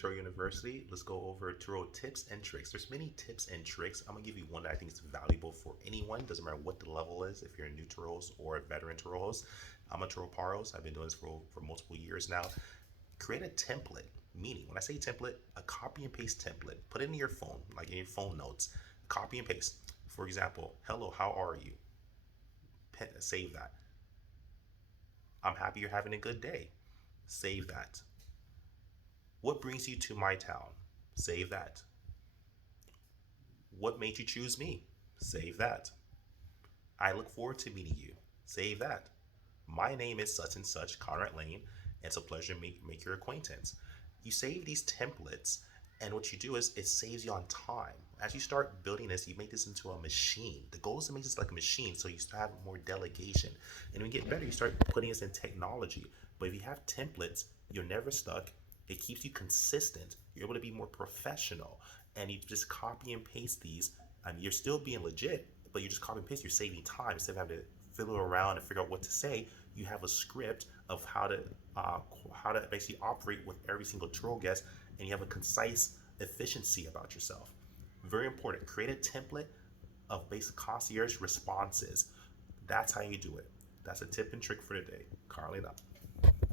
Turo University. Let's go over Turo tips and tricks. There's many tips and tricks. I'm gonna give you one that I think is valuable for anyone. Doesn't matter what the level is, if you're a new Turo host or a veteran Turo host. I'm a Turo Par host. I've been doing this for multiple years now. Create a template. Meaning, when I say template, a copy and paste template. Put it in your phone, like in your phone notes. Copy and paste. For example, hello, how are you? Save that. I'm happy you're having a good day. Save that. What brings you to my town? Save that. What made you choose me? Save that. I look forward to meeting you. Save that. My name is such and such, Conrad Layn. It's a pleasure to make your acquaintance. You save these templates, and what you do is it saves you on time. As you start building this, you make this into a machine. The goal is to make this like a machine so you start having more delegation. And when you get better, you start putting this in technology. But if you have templates, you're never stuck. It keeps you consistent. You're able to be more professional. And you just copy and paste these. I mean, you're still being legit, but you just copy and paste. You're saving time instead of having to fiddle around and figure out what to say. You have a script of how to basically operate with every single Turo guest, and you have a concise efficiency about yourself. Very important. Create a template of basic concierge responses. That's how you do it. That's a tip and trick for today. Carly up.